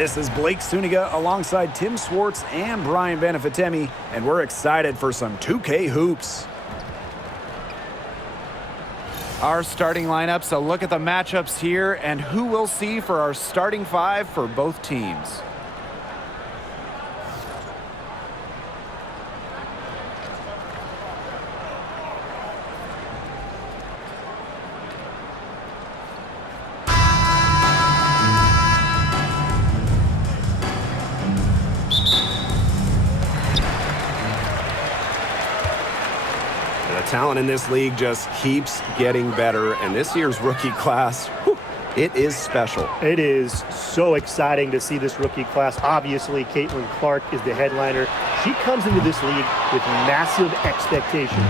This is Blake Suniga alongside Tim Swartz and Brian Benefitemi, and we're excited for some 2K hoops. Our starting lineups, a look at the matchups here and who we'll see for our starting five for both teams. Talent in this league just keeps getting better, and this year's rookie class, whew, it is special. It is so exciting to see this rookie class. Obviously, Caitlin Clark is the headliner. She comes into this league with massive expectations.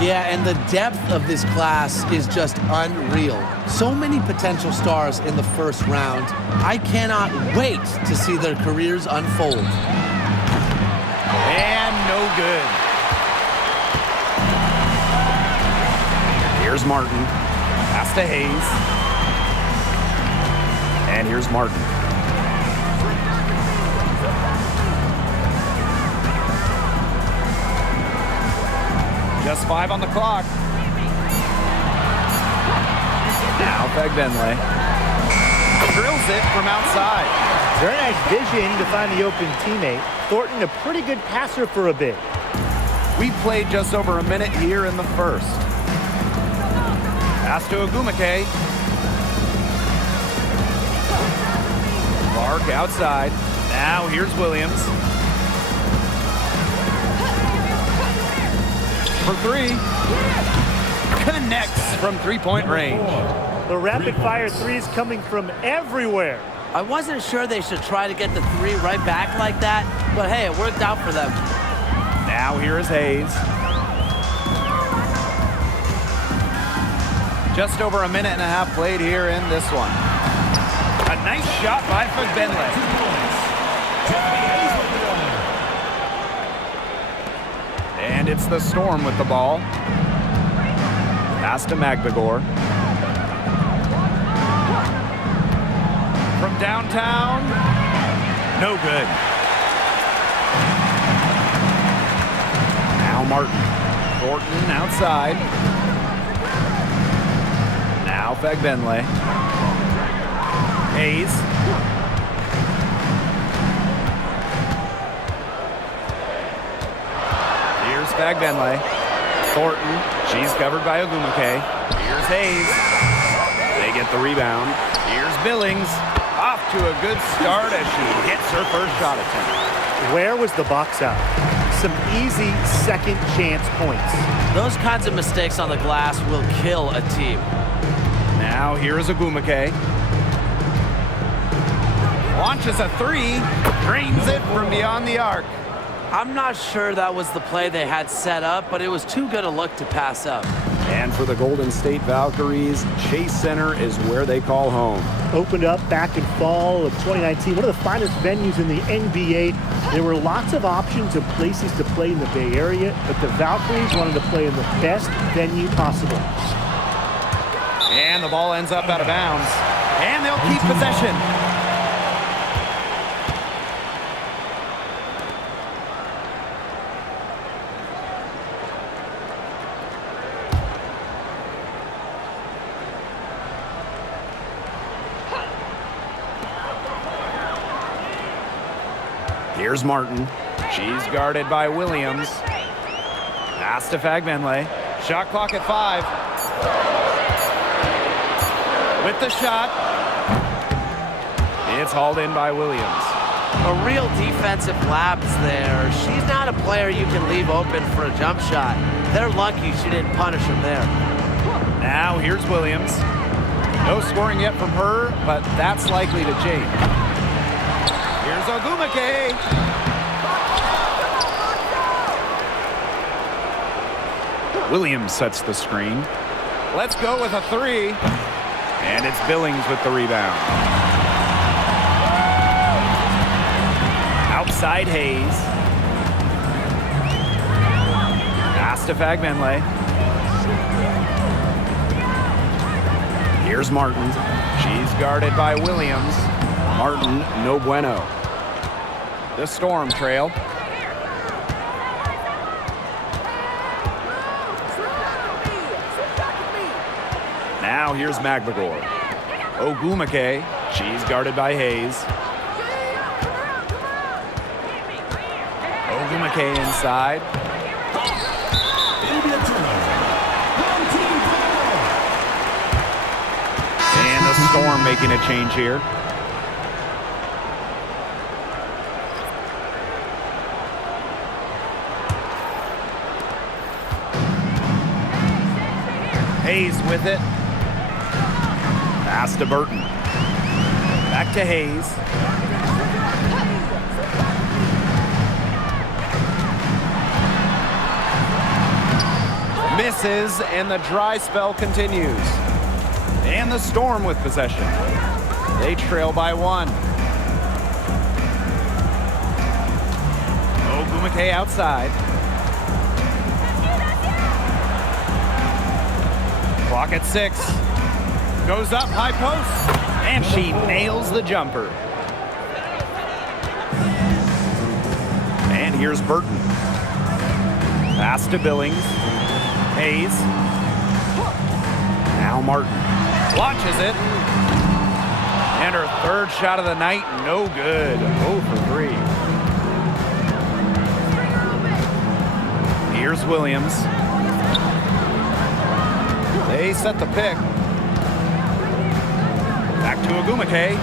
Yeah, and the depth of this class is just unreal. So many potential stars in the first round. I cannot wait to see their careers unfold. And no good. Here's Martin. Pass to Hayes. And here's Martin. Just 5 on the clock. Now Fagbenle drills it from outside. Very nice vision to find the open teammate. Thornton, a pretty good passer for a big. We played just over a minute here in the first. Pass to Agumake. Clark outside. Now here's Williams. For 3. Connects from three-point range. The rapid-fire threes coming from everywhere. I wasn't sure they should try to get the 3 right back like that, but hey, it worked out for them. Now here is Hayes. Just over a minute and a half played here in this one. A nice shot by Fagbenle. And it's the Storm with the ball. Pass to Magdagor. From downtown. No good. Now Martin. Thornton outside. Now Fagbenle. Hayes. Here's Fagbenle. Thornton. She's covered by Agumake. Here's Hayes. They get the rebound. Here's Billings. Off to a good start as she hits her first shot attempt. Where was the box out? Some easy second chance points. Those kinds of mistakes on the glass will kill a team. Now here's Agumake. Launches a 3, drains it from beyond the arc. I'm not sure that was the play they had set up, but it was too good a look to pass up. And for the Golden State Valkyries, Chase Center is where they call home. Opened up back in fall of 2019, one of the finest venues in the NBA. There were lots of options of places to play in the Bay Area, but the Valkyries wanted to play in the best venue possible. And the ball ends up out of bounds. And they'll keep possession. Here's Martin. She's guarded by Williams. Pass to Fagbenle. Shot clock at 5. With the shot. It's hauled in by Williams. A real defensive lapse there. She's not a player you can leave open for a jump shot. They're lucky she didn't punish him there. Now here's Williams. No scoring yet from her, but that's likely to change. Here's Agumake. Williams sets the screen. Let's go with a 3. And it's Billings with the rebound. Outside Hayes. Pass to Fagbenle. Here's Martin. She's guarded by Williams. Martin, no bueno. The Storm trail. Now here's Magbagor. Ogumake, she's guarded by Hayes. Ogumake inside. And the Storm making a change here. Hayes with it. Pass to Burton. Back to Hayes. Misses, and the dry spell continues. And the Storm with possession. They trail by 1. Ogumake outside. Clock at 6. Goes up, high post, and she nails the jumper. And here's Burton. Pass to Billings. Hayes. Now Martin. Launches it. And her third shot of the night, no good. 0 for 3. Here's Williams. They set the pick. Back to Ogumake.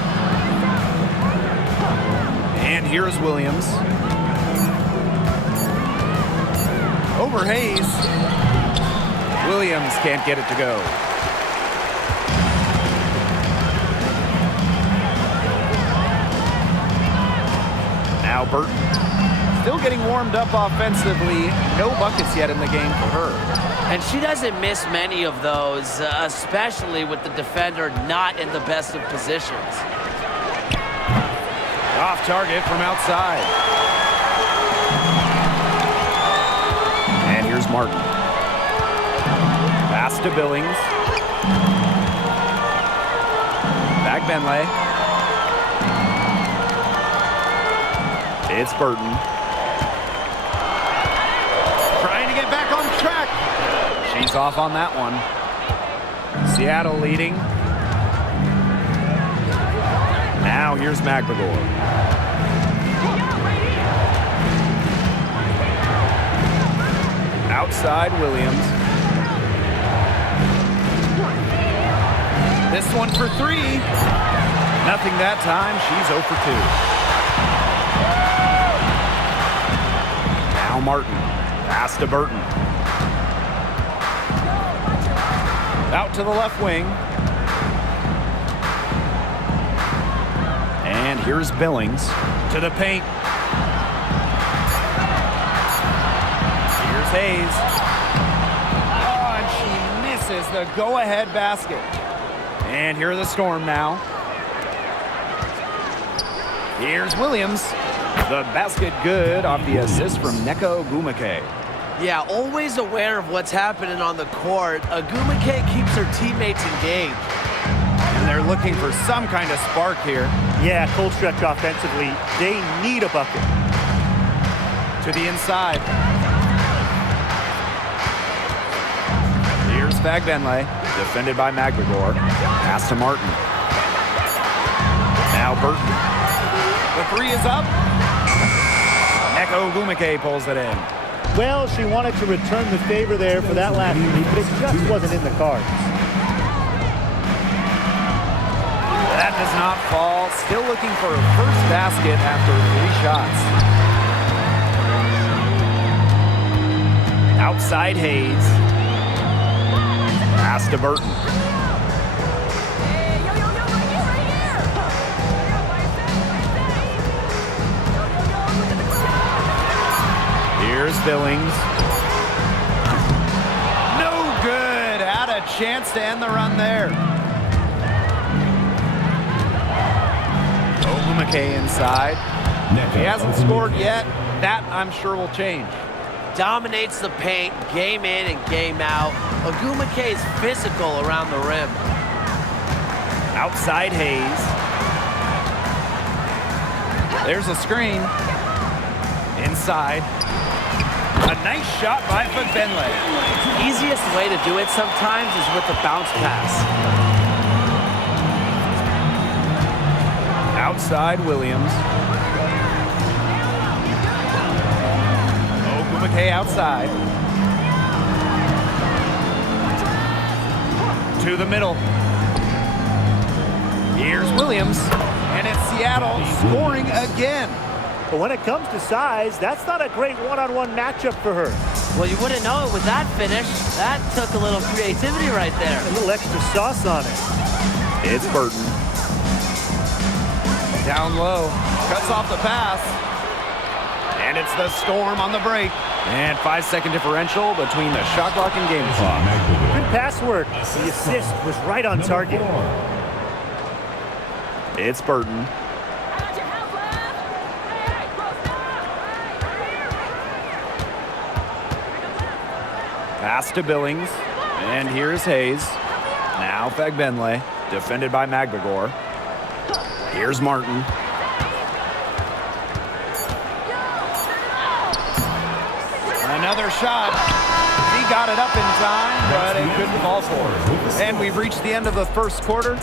And here's Williams. Over Hayes. Williams can't get it to go. Now Burton. Still getting warmed up offensively. No buckets yet in the game for her. And she doesn't miss many of those, especially with the defender not in the best of positions. Off target from outside. And here's Martin. Pass to Billings. Back Benley. It's Burton. Trying to get back on track. She's off on that one. Seattle leading. Now here's Magbagor. Outside Williams. This one for 3. Nothing that time. She's 0 for 2. Now Martin. Pass to Burton. Out to the left wing. And here's Billings to the paint. Here's Hayes. Oh, and she misses the go-ahead basket. And here are the Storm now. Here's Williams. The basket good off the assist from Nneka Ogumake. Yeah, always aware of what's happening on the court. Ogumake keeps her teammates engaged. And they're looking for some kind of spark here. Yeah, cold stretch offensively. They need a bucket. To the inside. Here's Fagbenle, defended by Magbagor. Pass to Martin. Now Burton. The 3 is up. Nneka Ogumake pulls it in. Well, she wanted to return the favor there for that last read, but it just wasn't in the cards. That does not fall. Still looking for her first basket after 3 shots. Outside Hayes. Pass to Burton. Here's Billings. No good. Had a chance to end the run there. Ogumake inside. He hasn't scored yet. That, I'm sure, will change. Dominates the paint, game in and game out. Ogumake is physical around the rim. Outside Hayes. There's a screen. Inside. A nice shot by Fagbenle. Easiest way to do it sometimes is with a bounce pass. Outside Williams. Ogumake outside. To the middle. Here's Williams. And it's Seattle scoring again. But when it comes to size, that's not a great one-on-one matchup for her. Well, you wouldn't know it with that finish. That took a little creativity right there. A little extra sauce on it. It's Burton. Down low. Cuts off the pass. And it's the Storm on the break. And 5-second differential between the shot clock and game clock. Good pass work. The assist was right on target. It's Burton. Pass to Billings. And here's Hayes. Now Fagbenle. Defended by Magbagor. Here's Martin. Another shot. He got it up in time, but it couldn't fall for. And we've reached the end of the first quarter.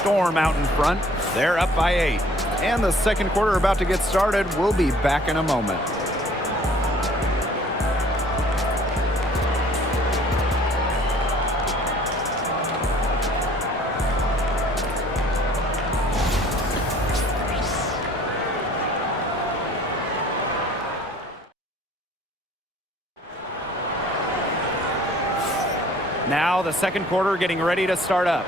Storm out in front. They're up by 8. And the second quarter about to get started. We'll be back in a moment. Now the second quarter getting ready to start up.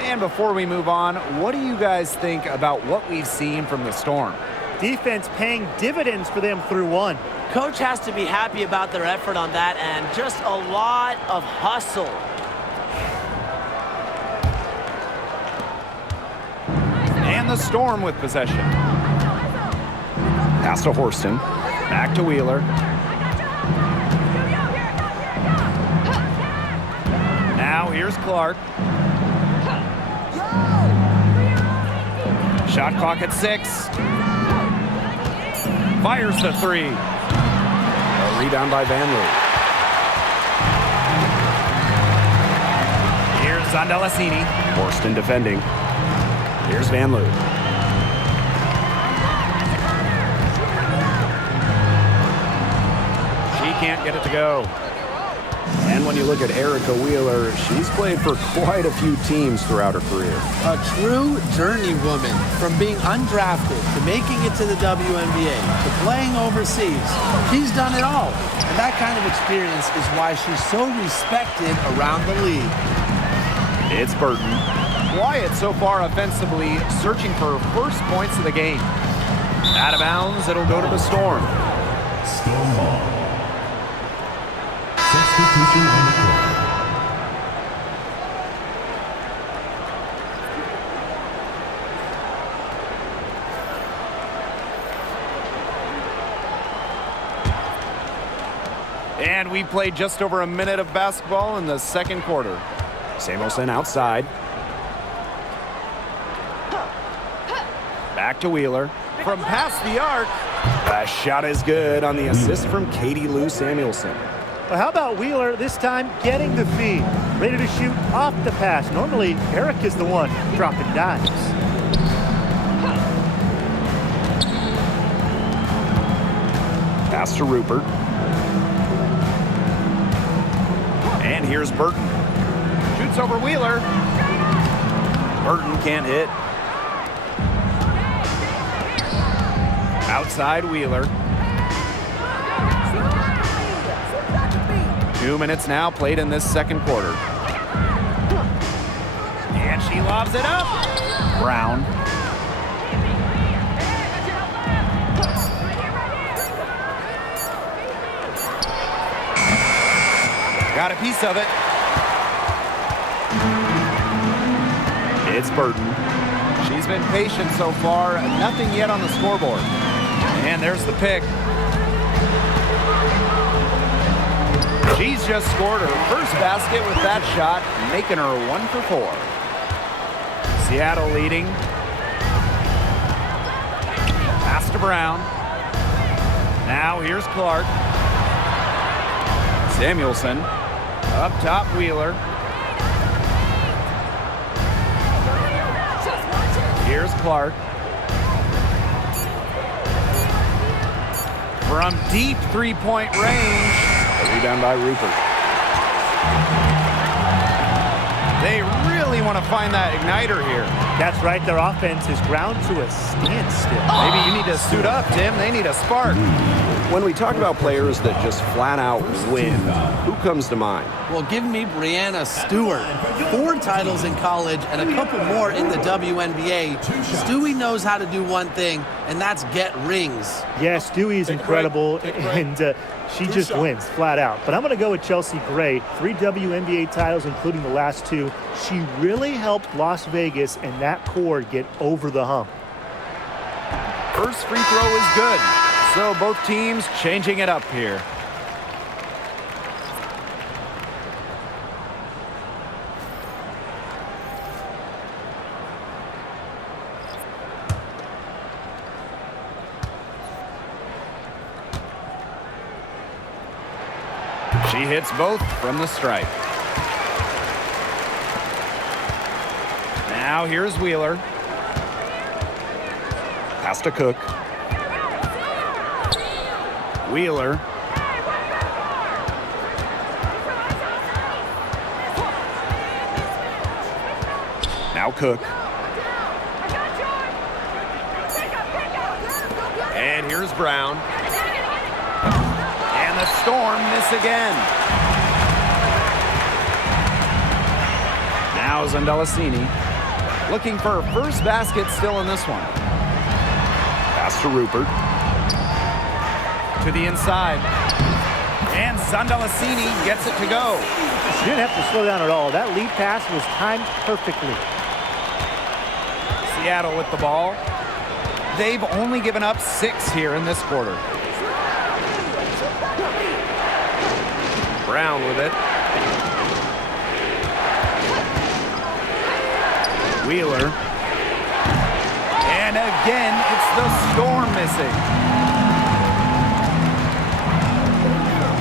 And before we move on, what do you guys think about what we've seen from the Storm? Defense paying dividends for them through one. Coach has to be happy about their effort on that and just a lot of hustle. And the Storm with possession. Pass to Horston. Back to Wheeler. Now here's Clark. Shot clock at 6. Fires the 3. A rebound by Van Loo. Here's Zondelasini. Horston defending. Here's Van Loo. She can't get it to go. And when you look at Erica Wheeler, she's played for quite a few teams throughout her career. A true journey woman, from being undrafted to making it to the WNBA to playing overseas. She's done it all. And that kind of experience is why she's so respected around the league. It's Burton. Wyatt so far offensively searching for first points of the game. Out of bounds, it'll go to the Storm. Storm ball. Substitution on the court. And we played just over a minute of basketball in the second quarter. Samuelson outside. Back to Wheeler. From past the arc. A shot is good on the assist from Katie Lou Samuelson. Well, how about Wheeler this time getting the feed? Ready to shoot off the pass. Normally, Eric is the one dropping dimes. Pass to Rupert. And here's Burton. Shoots over Wheeler. Burton can't hit. Outside Wheeler. 2 minutes now played in this second quarter. And she lobs it up. Brown. Got a piece of it. It's Burton. She's been patient so far. Nothing yet on the scoreboard. And there's the pick. She's just scored her first basket with that shot, making her 1 for 4. Seattle leading. Pass Pass to Brown. Now here's Clark. Samuelson. Up top, Wheeler. Here's Clark. From deep three-point range. A rebound by Rupert. They really want to find that igniter here. That's right. Their offense is ground to a standstill. Maybe you need to suit up, Tim. They need a spark. When we talk about players that just flat out win, who comes to mind? Well, give me Brianna Stewart. 4 titles in college and a couple more in the WNBA. Stewie knows how to do one thing, and that's get rings. Yeah, Stewie is incredible, and she just wins flat out. But I'm going to go with Chelsea Gray. 3 WNBA titles, including the last 2. She really helped Las Vegas and that core get over the hump. First free throw is good. So both teams changing it up here. She hits both from the stripe. Now here's Wheeler. Pass to Cook. Wheeler. Now Cook. And here's Brown. And the Storm miss again. Now Zandalasini looking for her first basket still in this one. Pass to Rupert. To the inside. And Zandalasini gets it to go. She didn't have to slow down at all. That lead pass was timed perfectly. Seattle with the ball. They've only given up 6 here in this quarter. Brown with it. Wheeler. And again, it's the Storm missing.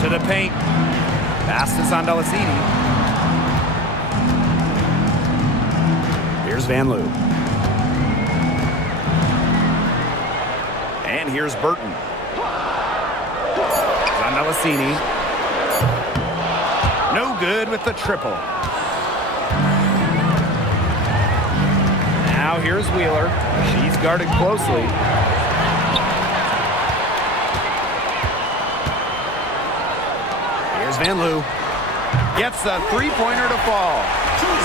To the paint. Pass to Zandalasini. Here's Van Loo. And here's Burton. Zandalasini. No good with the triple. Now here's Wheeler. She's guarded closely. Here's Van Loo. Gets the three-pointer to fall.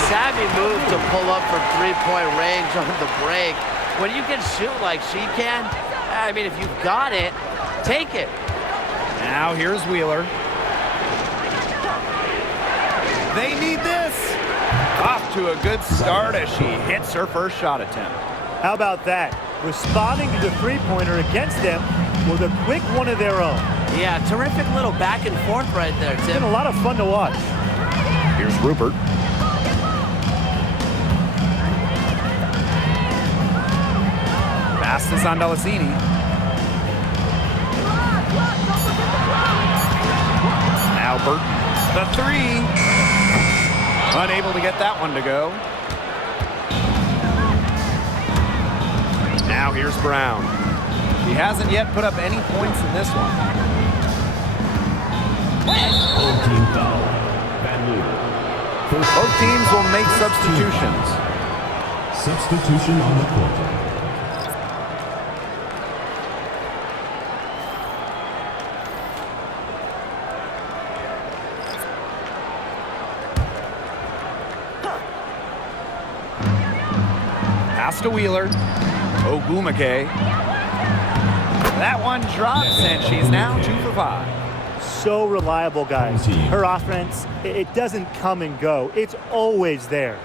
Savvy move to pull up from three-point range on the break. When you can shoot like she can, I mean, if you've got it, take it. Now here's Wheeler. They need this. Off to a good start as she hits her first shot attempt. How about that? Responding to the three-pointer against them with a quick one of their own. Yeah, terrific little back and forth right there, It's Tim. been a lot of fun to watch. Here's Rupert. Pass to Zandalasini. Now Burton. The three. Unable to get that one to go. Now here's Brown. He hasn't yet put up any points in this one. Home team foul. Van Loo. First Both teams will make substitutions. substitution on the court. Pass to Wheeler. Ogumake. That one drops, and she's now 2 for 5. So reliable, guys. Her offense, it doesn't come and go. It's always there.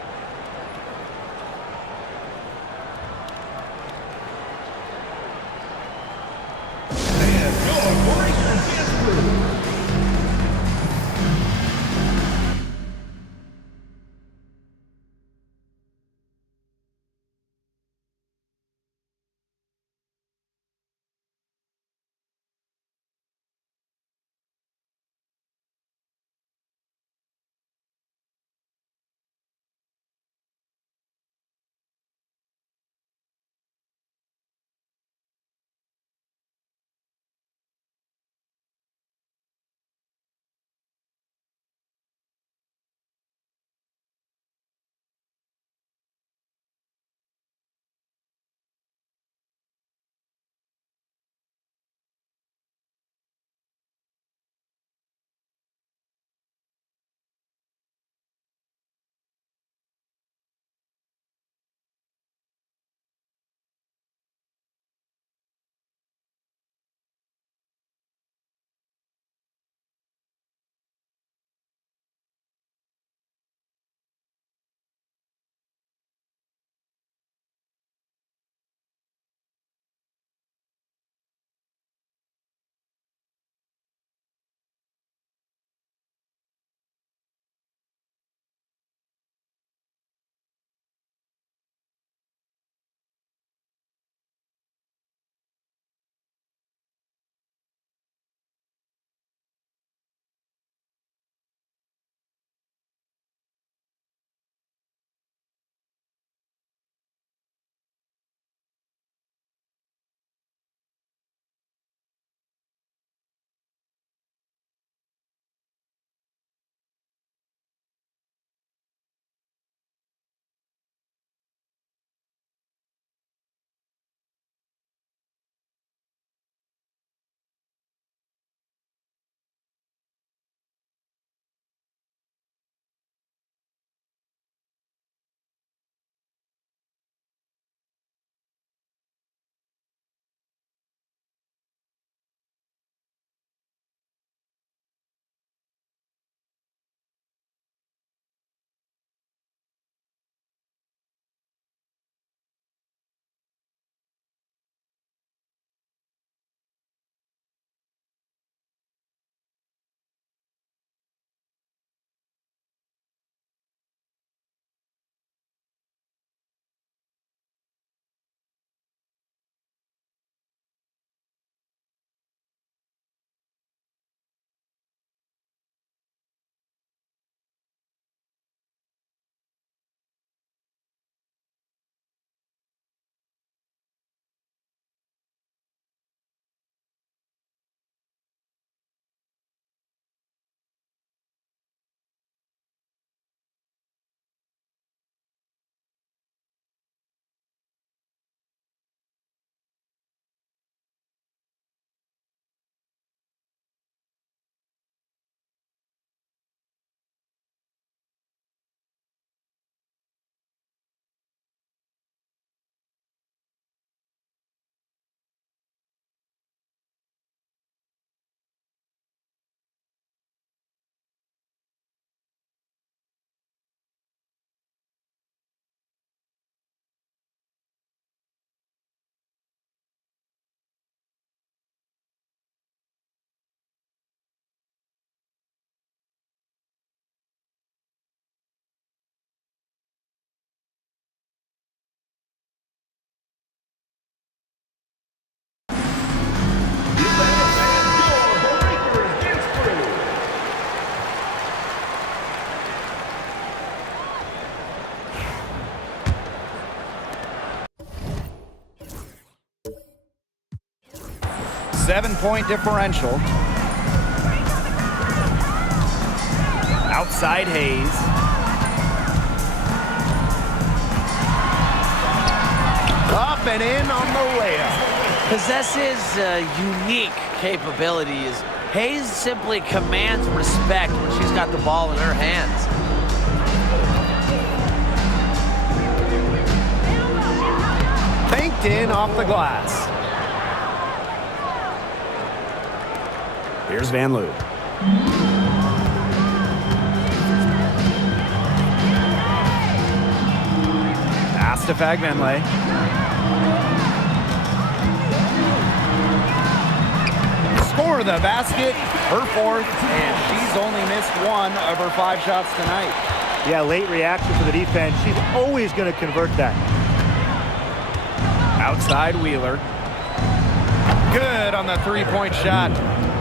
7-point differential. Outside Hayes. Up and in on the layup. Possesses unique capabilities. Hayes simply commands respect when she's got the ball in her hands. Banked in off the glass. Here's Van Loo. Pass to Fagbenle. Score the basket, her fourth, and she's only missed 1 of her 5 shots tonight. Yeah, late reaction for the defense. She's always going to convert that. Outside Wheeler. Good on the 3-point shot.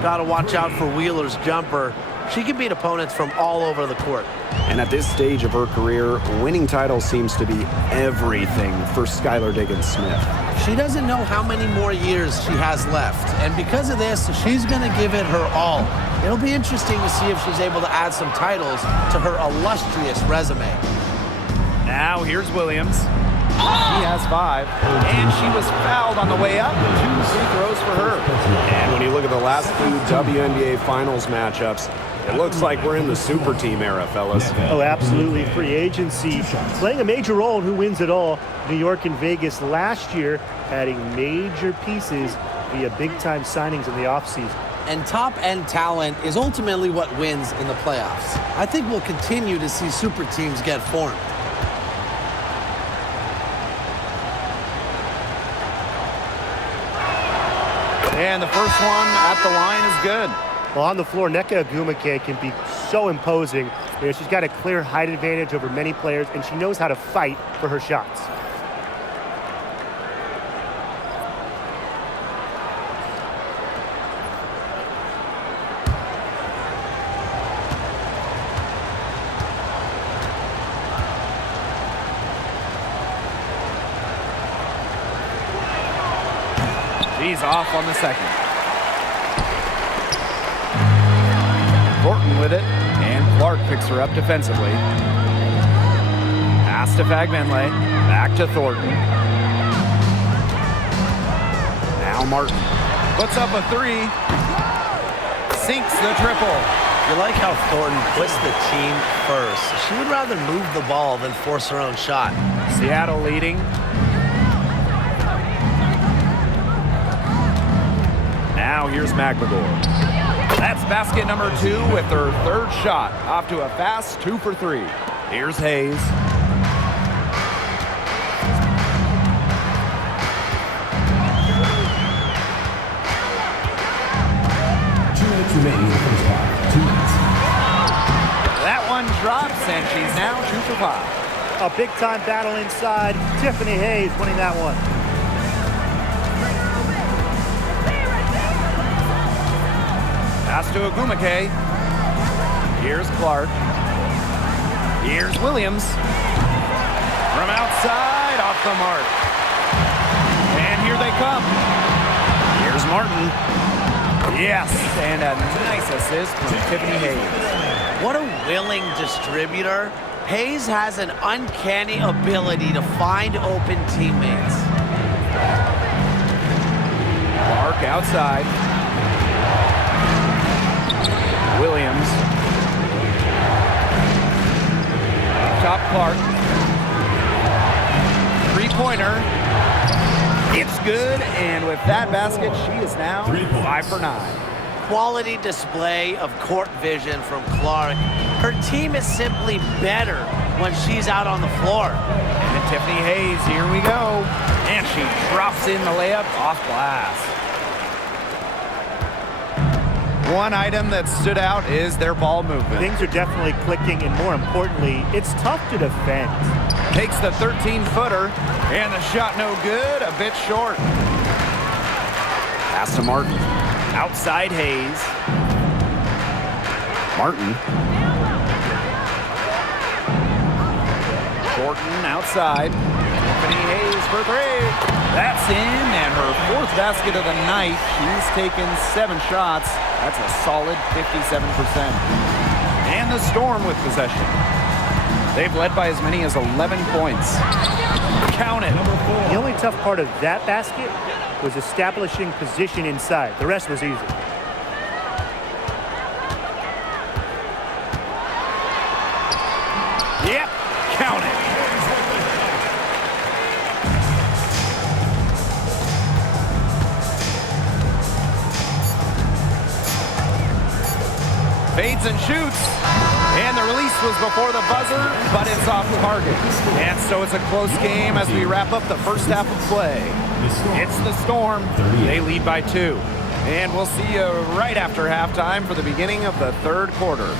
Got to watch out for Wheeler's jumper. She can beat opponents from all over the court. And at this stage of her career, winning titles seems to be everything for Skylar Diggins-Smith. She doesn't know how many more years she has left, and because of this, she's going to give it her all. It'll be interesting to see if she's able to add some titles to her illustrious resume. Now here's Williams. She has 5, and she was fouled on the way up. 2 free throws for her. And when you look at the last few WNBA Finals matchups, it looks like we're in the super team era, fellas. Oh, absolutely. Free agency playing a major role in who wins it all. New York and Vegas last year adding major pieces via big-time signings in the offseason. And top-end talent is ultimately what wins in the playoffs. I think we'll continue to see super teams get formed. And the first one at the line is good. Well, on the floor, Nneka Ogwumike can be so imposing. You know, she's got a clear height advantage over many players, and she knows how to fight for her shots. She's off on the second. Thornton with it, and Clark picks her up defensively. Pass to Fagbenle, back to Thornton. Now Martin puts up a 3, sinks the triple. You like how Thornton puts the team first. She would rather move the ball than force her own shot. Seattle leading. Now here's McLegore. That's basket number 2 with her 3rd shot. Off to a fast 2 for 3. Here's Hayes. Remaining in the first half. 2 minutes. That one drops, and she's now 2 for 5. A big-time battle inside. Tiffany Hayes winning that one. Pass to Ogwumike. Here's Clark. Here's Williams. From outside, off the mark. And here they come. Here's Martin. Yes, and a nice assist from Tiffany Hayes. What a willing distributor. Hayes has an uncanny ability to find open teammates. Clark outside. Williams. Top Clark. 3-pointer. It's good, and with that basket, she is now 5 for 9. Quality display of court vision from Clark. Her team is simply better when she's out on the floor. And Tiffany Hayes, here we go. And she drops in the layup off glass. One item that stood out is their ball movement. Things are definitely clicking, and more importantly, it's tough to defend. Takes the 13-footer, and the shot no good, a bit short. Pass to Martin. Outside Hayes. Martin. Thornton outside. Tiffany Hayes for three. That's in, and her fourth basket of the night. She's taken 7 shots. That's a solid 57%. And the Storm with possession. They've led by as many as 11 points. Count it. The only tough part of that basket was establishing position inside. The rest was easy. Yep, count it. Fades and shoots. And the release was before the buzzer, but it's off target. And so it's a close game as we wrap up the first half of play. It's the Storm. They lead by 2. And we'll see you right after halftime for the beginning of the third quarter.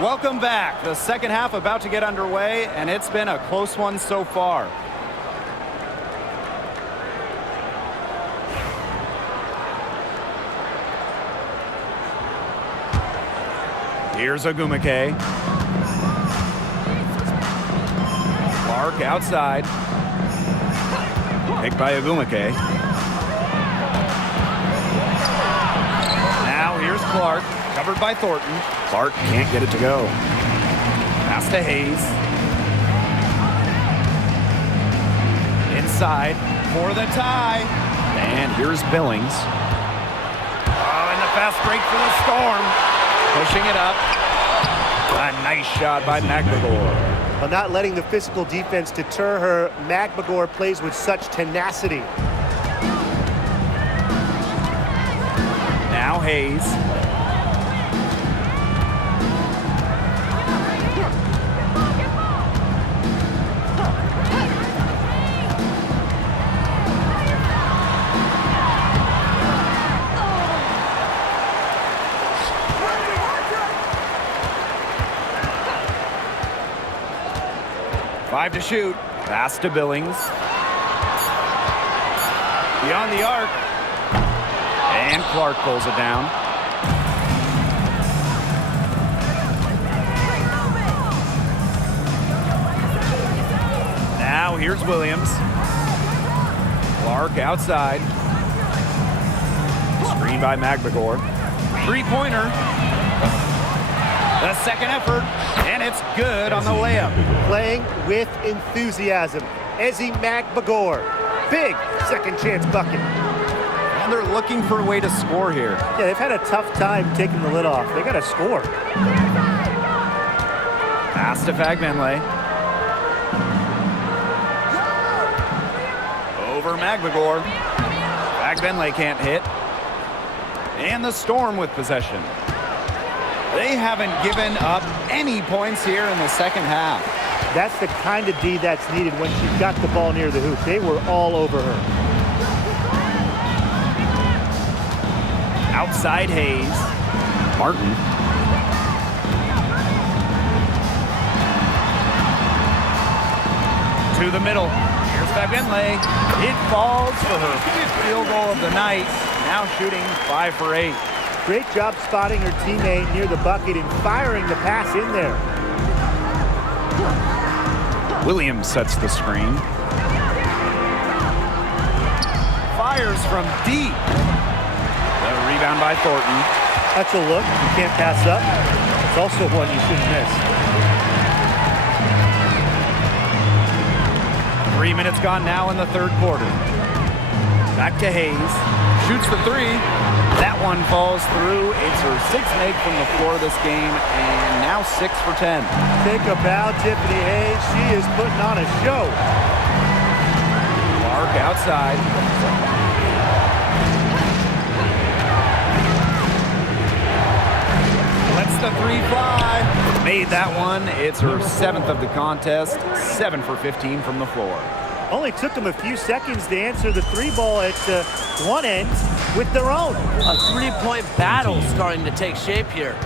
Welcome back. The second half about to get underway, and it's been a close one so far. Here's Ogumake. Clark outside. Picked by Ogumake. Now here's Clark, covered by Thornton. Clark can't get it to go. Pass to Hayes. Inside for the tie. And here's Billings. Oh, and the fast break for the Storm. Pushing it up. A nice shot by McBagor. Well, not letting the physical defense deter her, McBagor plays with such tenacity. Now Hayes. Five to shoot. Pass to Billings. Beyond the arc. And Clark pulls it down. Now here's Williams. Clark outside. Screen by McBagor. Three-pointer. The second effort, and it's good on the layup. Playing with enthusiasm. Ezzy McBagor. Big second chance bucket. And they're looking for a way to score here. Yeah, they've had a tough time taking the lid off. They got to score. Pass to Fagbenle. Over McBagor. Fagbenle can't hit. And the Storm with possession. They haven't given up any points here in the second half. That's the kind of D that's needed when she's got the ball near the hoop. They were all over her. Outside Hayes. Martin. To the middle. Here's Fagbenle. It falls for her fifth field goal of the night. Now shooting 5 for 8. Great job spotting her teammate near the bucket and firing the pass in there. Williams sets the screen. Fires from deep. The rebound by Thornton. That's a look you can't pass up. It's also one you shouldn't miss. 3 minutes gone now in the third quarter. Back to Hayes. Shoots the three. That one falls through. It's her sixth make from the floor this game, and now 6 for 10. Take a bow, Tiffany Hayes. She is putting on a show. Clark outside. Lets the three fly. Made that one. It's her 7th of the contest. 7 for 15 from the floor. Only took them a few seconds to answer the three ball at one end with their own. A three-point battle starting to take shape here.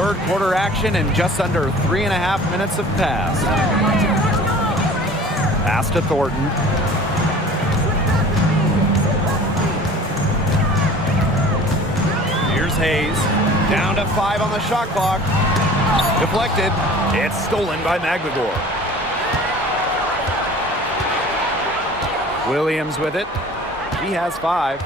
Third quarter action and just under 3.5 minutes have passed. Pass to Thornton. Here's Hayes. Down to 5 on the shot clock. Deflected. It's stolen by Magligor. Williams with it. He has 5.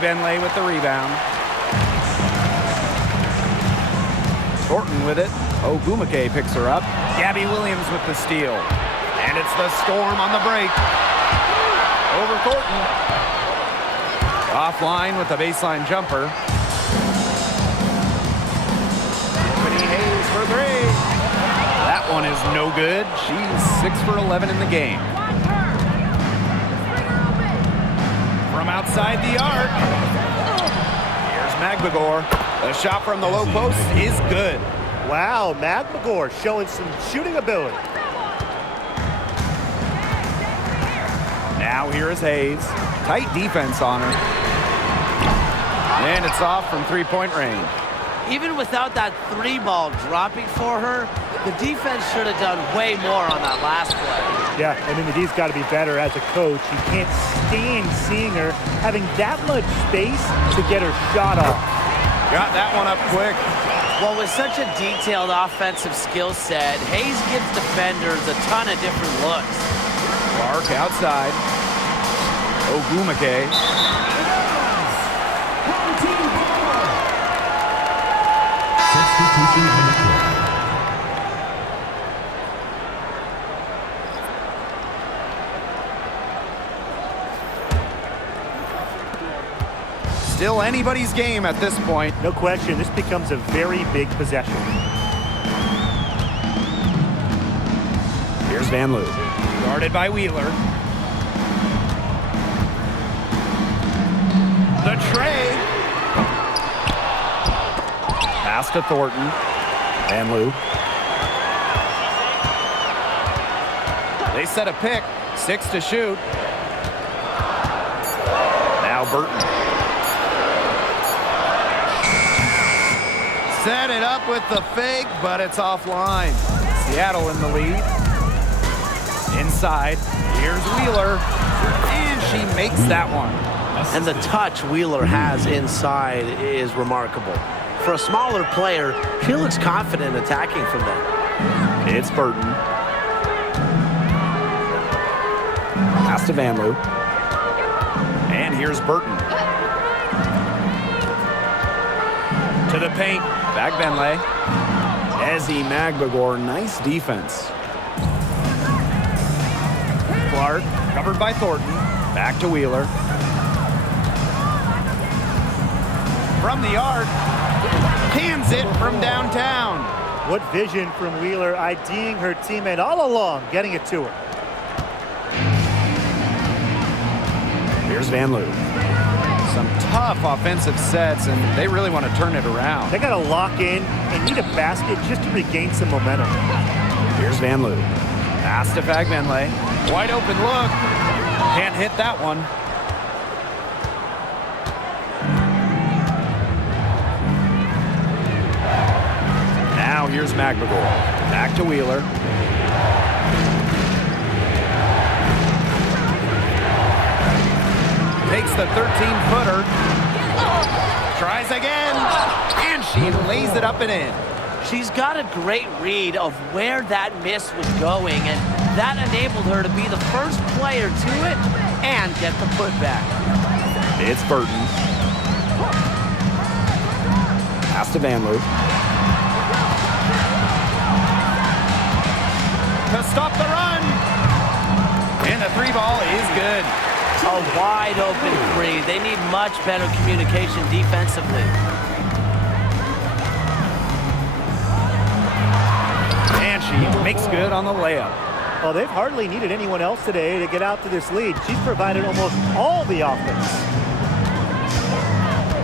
Benley with the rebound. Thornton with it. Ogumake picks her up. Gabby Williams with the steal. And it's the Storm on the break. Over Thornton. Offline with a baseline jumper. Tiffany Hayes for 3. That one is no good. She's 6 for 11 in the game. From outside the arc. Here's Magligor. The shot from the low post is good. Wow, Magligor showing some shooting ability. Now here is Hayes. Tight defense on her. And it's off from three-point range. Even without that 3 ball dropping for her, the defense should have done way more on that last play. Yeah, I mean, the D's got to be better as a coach. You can't stand seeing her having that much space to get her shot off. Got that one up quick. Well, with such a detailed offensive skill set, Hayes gives defenders a ton of different looks. Clark outside. Ogumake. Substitution on the court. Still anybody's game at this point. No question, this becomes a very big possession. Here's Van Loo. Guarded by Wheeler. The trade. Pass to Thornton. Van Loo. They set a pick. 6 to shoot. Now Burton. Set it up with the fake, but it's offline. Seattle in the lead. Inside, here's Wheeler, and she makes that one. And the touch Wheeler has inside is remarkable. For a smaller player, he looks confident attacking from there. It's Burton. Pass to Van Loo. And here's Burton. To the paint. Back Benley. Ezzy Magligor, nice defense. Clark, covered by Thornton. Back to Wheeler. From the arc. Cans it from downtown. What vision from Wheeler, IDing her teammate all along, getting it to her. Here's Van Loo. Some tough offensive sets, and they really want to turn it around. They got to lock in and need a basket just to regain some momentum. Here's Van Loo. Pass to Fagbenley. Wide open look. Can't hit that one. Now here's Magligor. Back to Wheeler. Takes the 13-footer. Tries again. And she lays it up and in. She's got a great read of where that miss was going, and that enabled her to be the first player to it and get the putback. It's Burton. Pass to Van Loo. To stop the run. And the 3-ball is good. A wide open 3. They need much better communication defensively. And she makes good on the layup. Well, they've hardly needed anyone else today to get out to this lead. She's provided almost all the offense.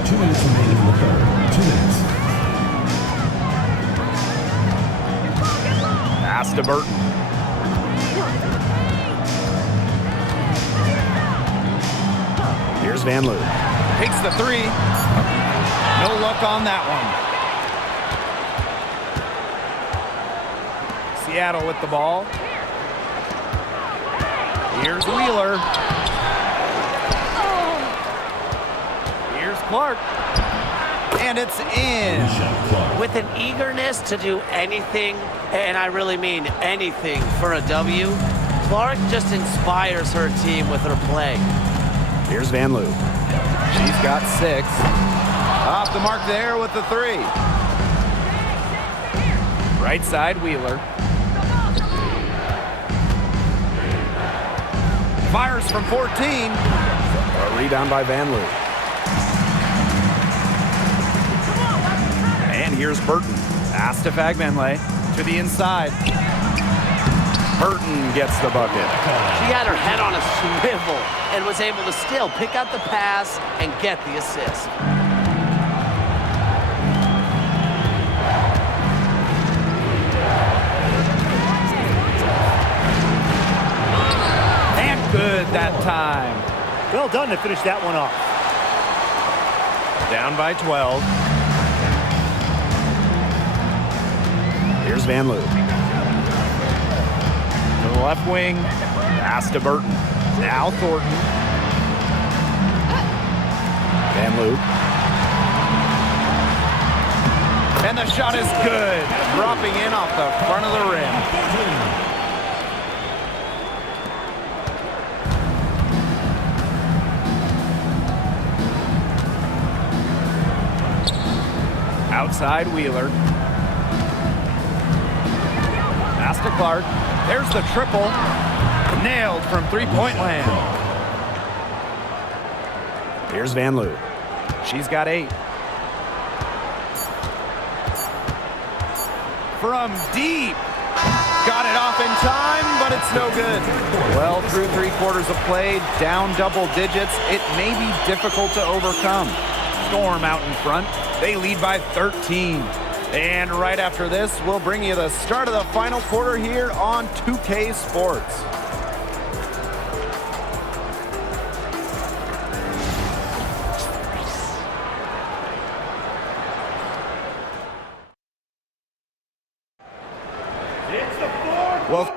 2 minutes remaining in the third. 2 minutes. Pass to Burton. Here's Van Loo. Takes the three. No luck on that one. Seattle with the ball. Here's Wheeler. Here's Clark. And it's in. With an eagerness to do anything, and I really mean anything, for a W, Clark just inspires her team with her play. Here's Van Loo. She's got 6. Off the mark there with the 3. Right side, Wheeler. Fires from 14. A rebound by Van Loo. And here's Burton. Pass to Fagbenle. To the inside. Burton gets the bucket. She had her head on a swivel and was able to still pick out the pass and get the assist. And good that time. Well done to finish that one off. Down by 12. Here's Van Loo. To the left wing. Pass to Burton. Now Thornton. Van Loo. And the shot is good. Dropping in off the front of the rim. Outside Wheeler. Pass to Clark. There's the triple. Nailed from three-point land. Here's Van Loo. She's got 8. From deep. Got it off in time, but it's no good. Well, through 3 quarters of play, down double digits, it may be difficult to overcome. Storm out in front. They lead by 13. And right after this, we'll bring you the start of the final quarter here on 2K Sports. Well,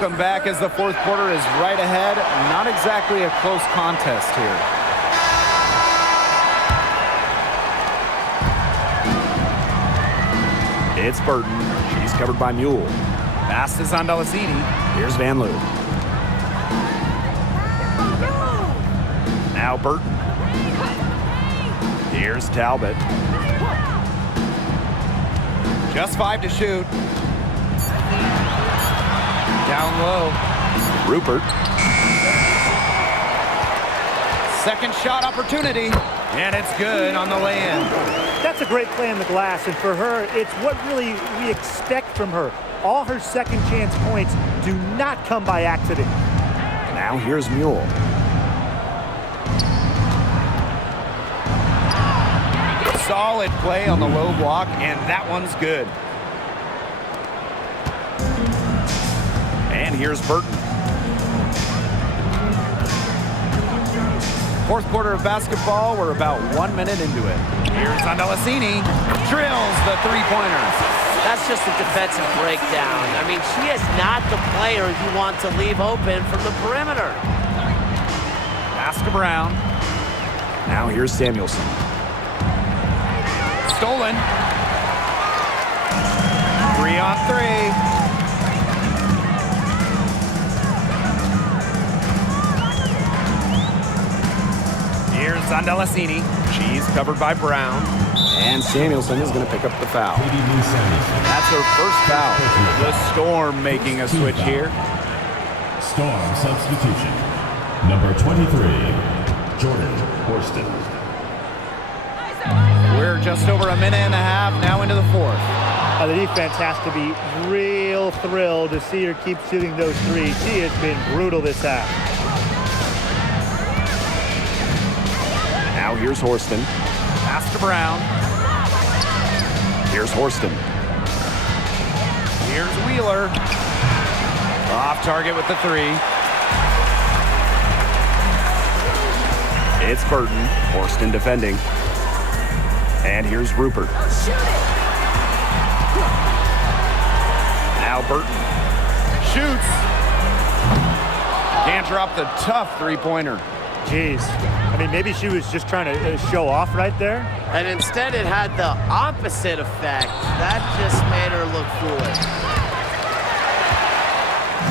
Welcome back as the fourth quarter is right ahead. Not exactly a close contest here. It's Burton. She's covered by Mule. Pass is on Delasini. Here's Van Loo. Now Burton. Here's Talbot. Just 5 to shoot. Down low. Rupert. Second shot opportunity. And it's good on the lay-in. That's a great play on the glass, and for her, it's what really we expect from her. All her second chance points do not come by accident. Now here's Mule. Solid play on the low block, and that one's good. And here's Burton. Fourth quarter of basketball, we're about 1 minute into it. Here's on Delasini. Drills the three-pointer. That's just a defensive breakdown. I mean, she is not the player you want to leave open from the perimeter. Pass to Brown. Now here's Samuelson. Stolen. 3-on-3. Here's Delasini. She's covered by Brown. And Samuelson is going to pick up the foul. That's her first foul. The Storm making a switch here. Storm substitution. Number 23, Jordan Horston. We're just over a minute and a half now into the fourth. The defense has to be real thrilled to see her keep shooting those threes. She has been brutal this half. Now here's Horston. Pass to Brown. Here's Horston. Here's Wheeler. Off target with the three. It's Burton. Horston defending. And here's Rupert. Now Burton. Shoots. Can't drop the tough three-pointer. Jeez. I mean, maybe she was just trying to show off right there. And instead it had the opposite effect. That just made her look foolish.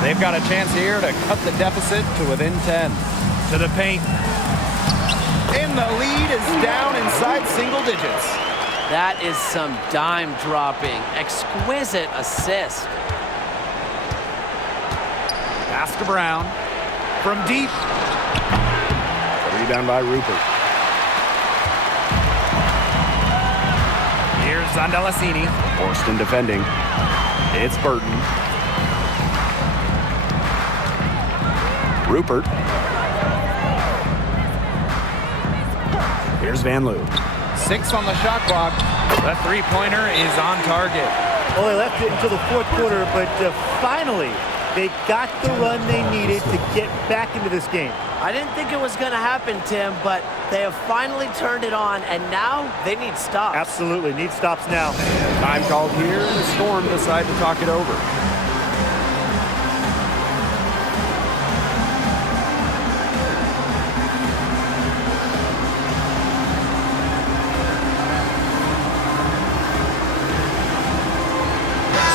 They've got a chance here to cut the deficit to within 10. To the paint. And the lead is down inside single digits. That is some dime dropping. Exquisite assist. Pass to Brown. From deep. Rebound by Rupert. Here's Delasini. Horston defending. It's Burton. Rupert. Here's Van Loo. 6 on the shot clock. The three-pointer is on target. Well, they left it until the fourth quarter, but finally, they got the run they needed to get back into this game. I didn't think it was going to happen, Tim, but they have finally turned it on, and now they need stops. Absolutely, need stops now. Time called here, and the Storm decide to talk it over.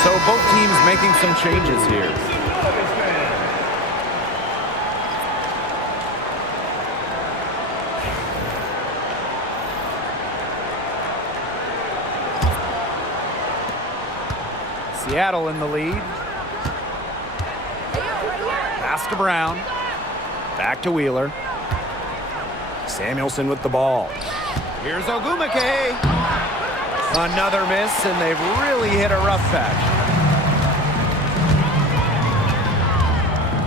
So both teams making some changes here. Seattle in the lead. Pass to Brown. Back to Wheeler. Samuelson with the ball. Here's Ogumake. Another miss, and they've really hit a rough patch.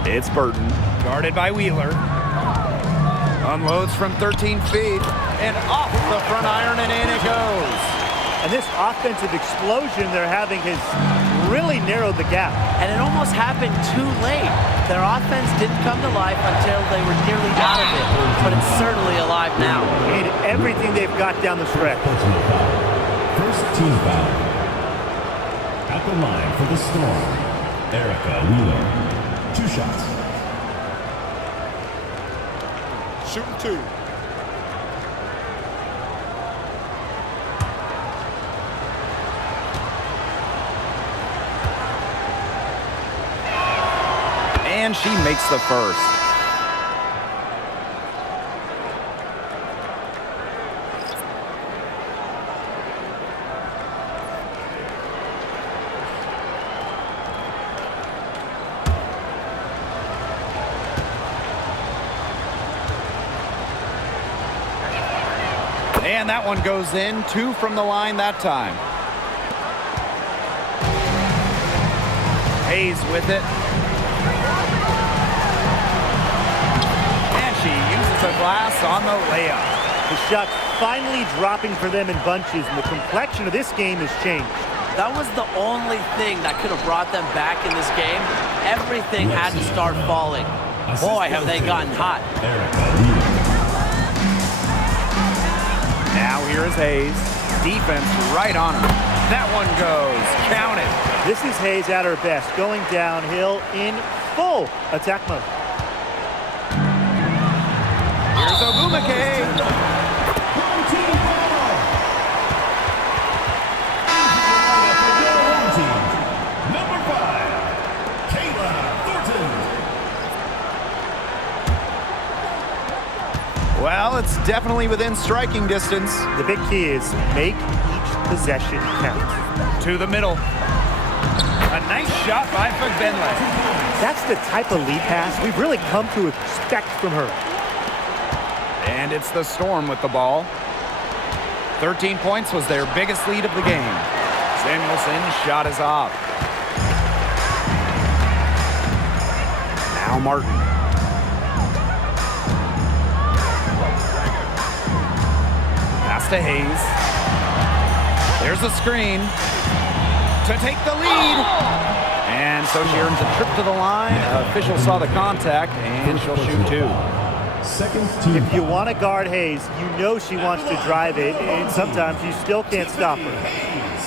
It's Burton. Guarded by Wheeler. Unloads from 13 feet, and off the front iron, and in it goes. And this offensive explosion they're having has really narrowed the gap. And it almost happened too late. Their offense didn't come to life until they were nearly out of it, but it's certainly alive now. They need everything they've got down the stretch. Personal foul. First team foul. At the line for the Storm, Erica Wheeler. 2 shots. Shooting 2. And she makes the first. And that one goes in. 2 from the line that time. Hayes with it. And she uses a glass on the layup. The shot's finally dropping for them in bunches, and the complexion of this game has changed. That was the only thing that could have brought them back in this game. Everything had to start falling. Boy, have they gotten hot. Now here is Hayes. Defense right on her. That one goes. Count it. This is Hayes at her best, going downhill in full attack mode. Here's Ogumake. Number 5, Kayla Thornton. Well, it's definitely within striking distance. The big key is make each possession count. To the middle. A nice shot by Fagbenle. That's the type of lead pass we've really come to expect from her. And it's the Storm with the ball. 13 points was their biggest lead of the game. Samuelson's shot is off. Now Martin. Pass to Hayes. There's a screen to take the lead. And so she earns a trip to the line. Official saw the contact, and she'll shoot 2. Second team. If you want to guard Hayes, you know she wants to drive it, and sometimes you still can't stop her. Hayes.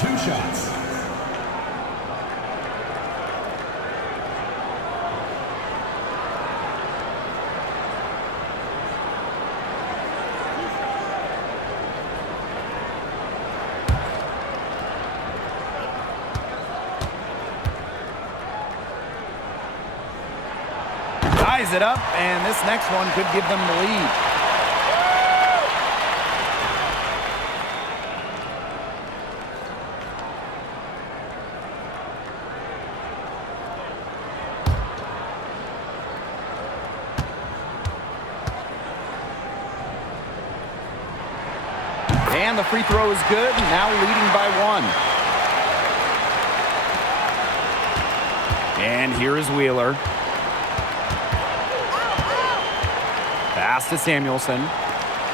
2 shots. Ties it up, and this next one could give them the lead. And the free throw is good, now leading by 1. And here is Wheeler. Pass to Samuelson.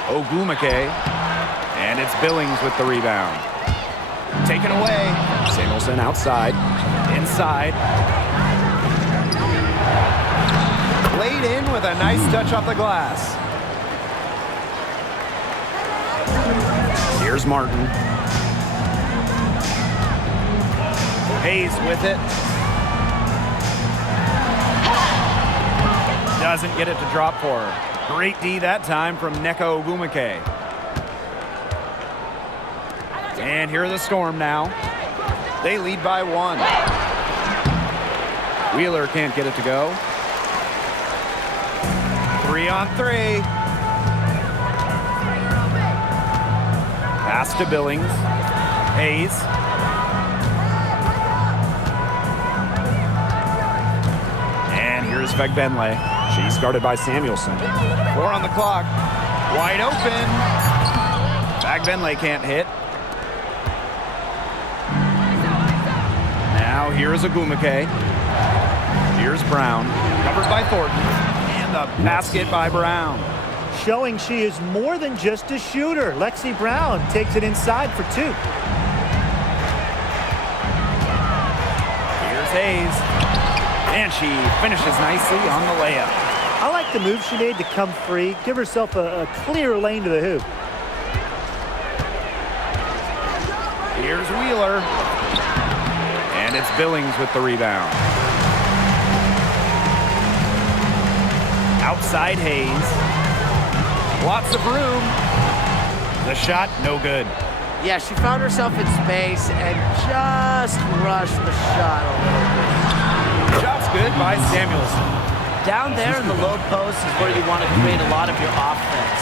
Ogumake. And it's Billings with the rebound. Taken away. Samuelson outside. Inside. Laid in with a nice touch off the glass. Here's Martin. Hayes with it. Doesn't get it to drop for her. Great D that time from Neko Ogumake. And here are the Storm now. They lead by 1. Wheeler can't get it to go. 3-on-3. Pass to Billings. Hayes. And here's Fagbenle. She's guarded by Samuelson. 4 on the clock. Wide open. Fagbenle can't hit. Now here's Ogumake. Here's Brown. Covered by Thornton. And the basket by Brown. Showing she is more than just a shooter. Lexi Brown takes it inside for 2. Here's Hayes. And she finishes nicely on the layup. I like the move she made to come free, give herself a clear lane to the hoop. Here's Wheeler. And And it's Billings with the rebound. Outside Hayes. Lots of room. The shot, no good. Yeah, she found herself in space and just rushed the shot a little bit. Shot's good by Samuelson. Down there in the low post is where you want to create a lot of your offense.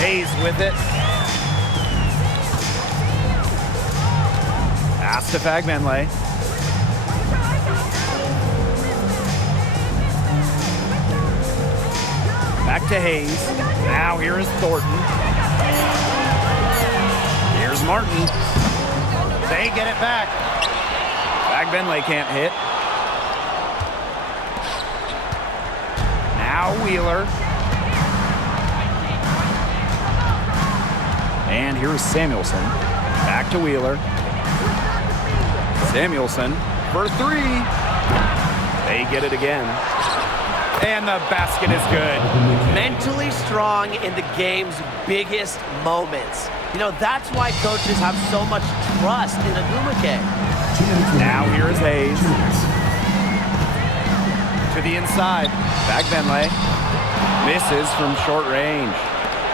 Hayes with it. Pass to Fagbenle. Back to Hayes. Now here is Thornton. Here's Martin. They get it back. Fagbenle can't hit. Now Wheeler. And here is Samuelson. Back to Wheeler. Samuelson for three. They get it again. And the basket is good. Mentally strong in the game's biggest moments. You know, that's why coaches have so much trust in Agumake. Now here is Hayes. To the inside. Fagbenle misses from short range.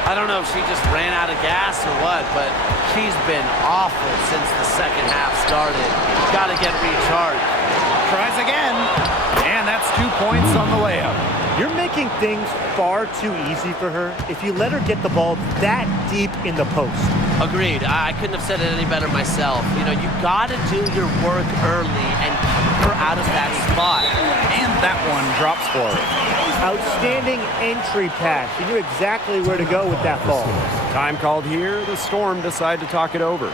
I don't know if she just ran out of gas or what, but she's been awful since the second half started. Got to get recharged. Tries again. And that's 2 points on the layup. You're making things far too easy for her if you let her get the ball that deep in the post. Agreed. I couldn't have said it any better myself. You know, you got to do your work early and keep her out of that spot. And that one drops for her. Outstanding entry pass. She knew exactly where to go with that ball. Time called here. The Storm decide to talk it over.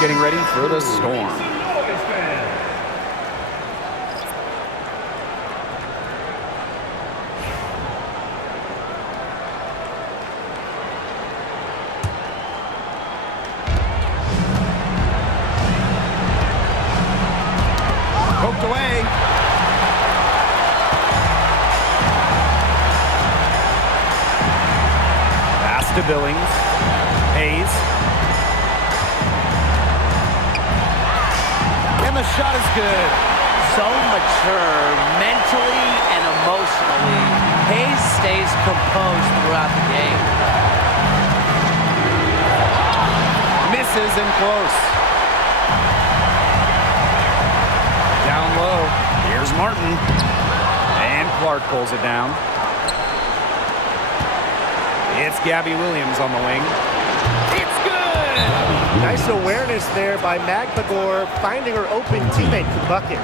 Getting ready for the Storm. Poked away. Pass to Billings. Hayes. And the shot is good. So mature, mentally and emotionally. Hayes stays composed throughout the game. Misses and close. Down low. Here's Martin. And Clark pulls it down. It's Gabby Williams on the wing. It's good! Nice awareness there by Magpagor, finding her open teammate for the bucket.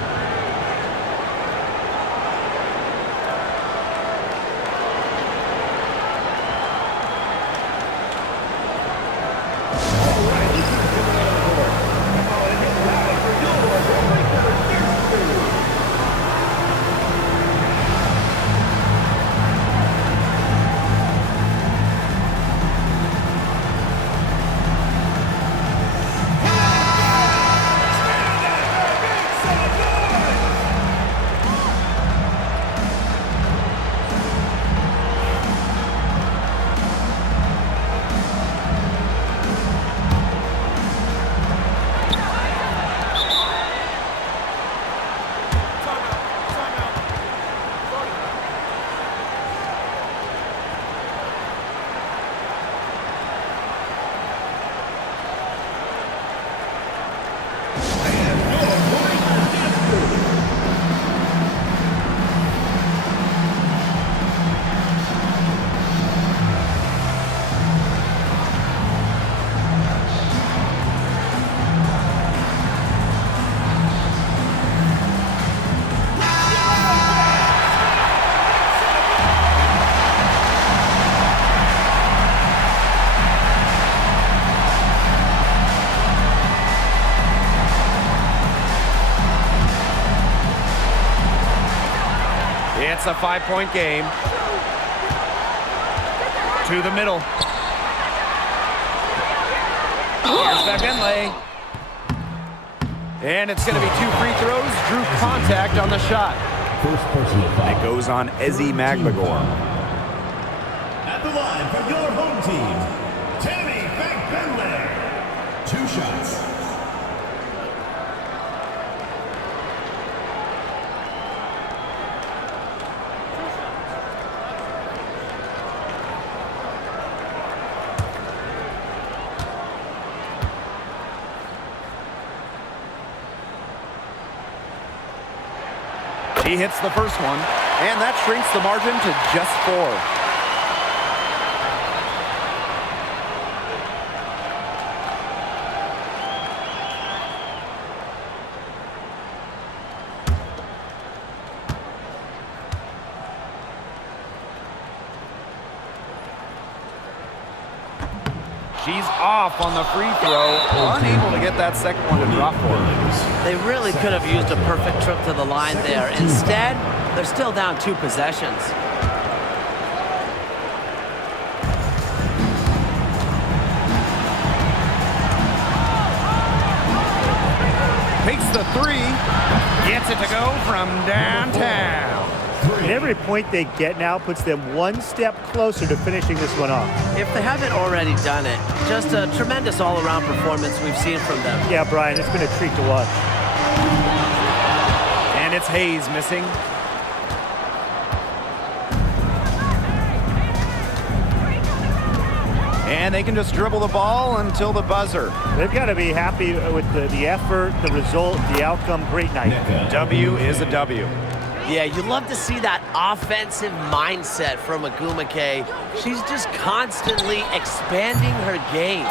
It's a 5-point game. To the middle. Here's Benley. And it's going to be 2 free throws. Drew contact on the shot. First personal foul. It goes on Ezzy Magbagor. At the line for your home team, Tammy Benley. 2 shots. He hits the first one, and that shrinks the margin to just 4. She's off on the free throw, unable to get that second one to drop for her. They really could have used a perfect trip to the line there. Instead, they're still down 2 possessions. Takes the 3, gets it to go from downtown. And every point they get now puts them one step closer to finishing this one off. If they haven't already done it, just a tremendous all-around performance we've seen from them. Yeah, Brian, it's been a treat to watch. And it's Hayes missing. And they can just dribble the ball until the buzzer. They've got to be happy with the effort, the result, the outcome. Great night. W is a W. Yeah, you love to see that offensive mindset from Agumake. She's just constantly expanding her game.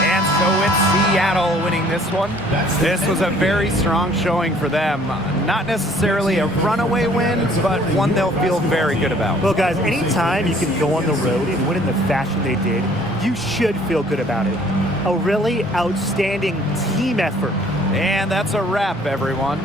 And so it's Seattle winning this one. This was a very strong showing for them. Not necessarily a runaway win, but one they'll feel very good about. Well, guys, anytime you can go on the road and win in the fashion they did, you should feel good about it. A really outstanding team effort. And that's a wrap, everyone.